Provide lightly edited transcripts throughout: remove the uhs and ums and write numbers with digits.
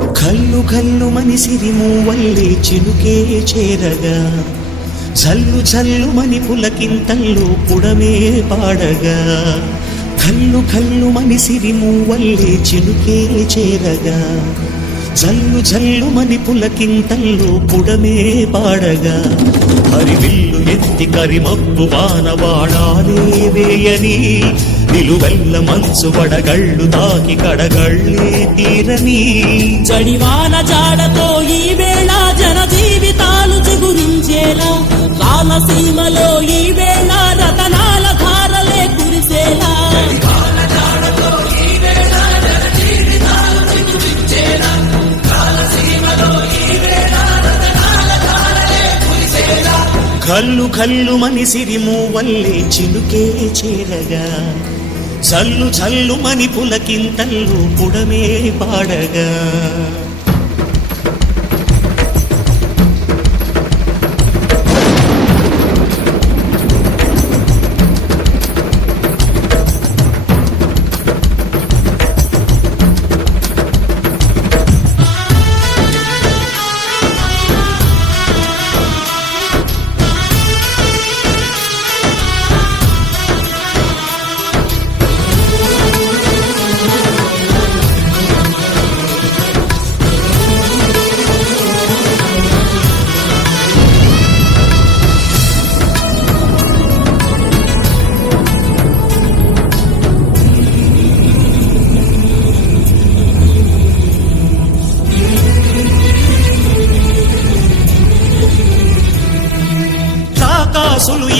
కల్లు కల్లు మనిసిరి మూవల్లే చినుకే చేరగా జల్లు జల్లు మని పులకింతల్లు పుడమే పాడగా కల్లు కల్లు మనిసిరి మూవల్లే చినుకే చేరగా జల్లు జల్లు మని పులకింతల్లు పుడమే పాడగా హరివిల్లు ఎత్తి కరిమప్పు వానవాడాలే వేయని నిలువెల్ల మంచు వడగళ్ళు తాకి కడగళ్ళే తీరని జడివాన జాడతో ఈ వేళ జన జీవితాలు చిగురించేలా రామసీమలో ఈ వేళ రతనాల ధారలే కురిసేలా కల్లు కల్లు మనిసిరి మూవల్లే చినుకే చేరగా జల్లు జల్లు మని పులకింతల్లు పుడమే పాడగా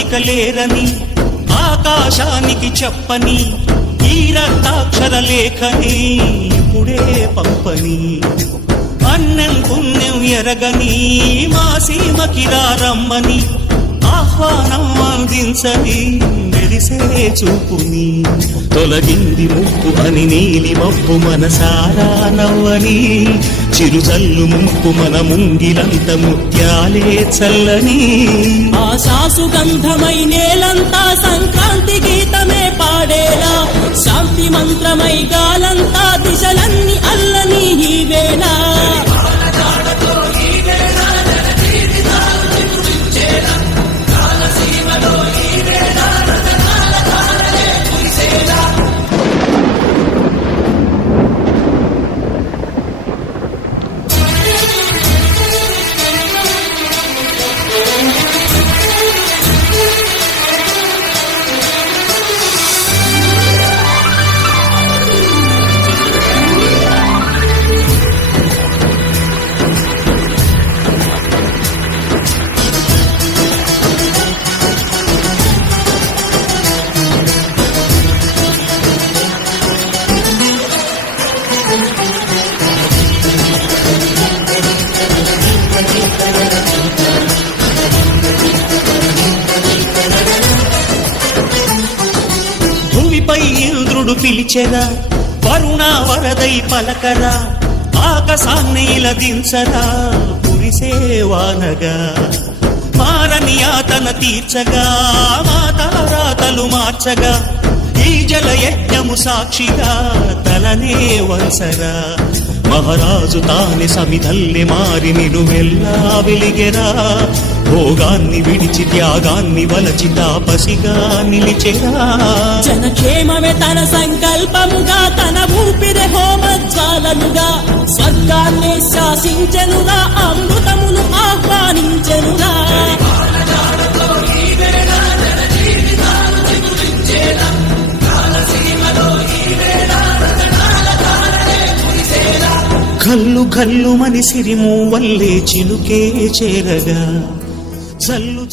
ఇక లేరని ఆకాశానికి చెప్పని ఈ రక్తాక్షర లేఖని ఇప్పుడే పంపని అన్నం పుణ్యం ఎరగని మా సీమకి రమ్మని ఆహ్వానం అందించని మెరిసే చూపుని తొలగింది ముప్పు అని నీలి మప్పు మనసారా నవ్వని చిరుజల్లు ముప్పు మన ముంగిలంత ముత్యాలే చల్లని ఆశాసు గంధమై నేలంతా సంక్రాంతి గీతమే పాడేలా శాంతి మంత్రమై గాలంతా దిశలన్నీ అల్లని ఈ వేళ ఇంద్రుడు పిలిచెరా వరుణ వరదై పలకరా ఆకాశాన్ని దించరా కురిసేవానగా మారని యాతన తీర్చగా మాతారాతలు మార్చగా ఈ జల యజ్ఞము సాక్షిగా తలనే వంసరా మహారాజు తాని సమిధల్లి మారి నిలువెల్లా వెలిగెరా భోగాన్ని విడిచి త్యాగాన్ని వలచి తాపసిగా నిలిచెరా జనక్షేమమే తన సంకల్పముగా తన ఊపిరి హోమజ్వాలనుగా స్వర్గాన్ని శాసించెనుగా అమృతమును ఆహ్వానించెనుగా కల్లు కల్లు మనిసిరి మూవల్లే చినుకే చేరగా జల్లు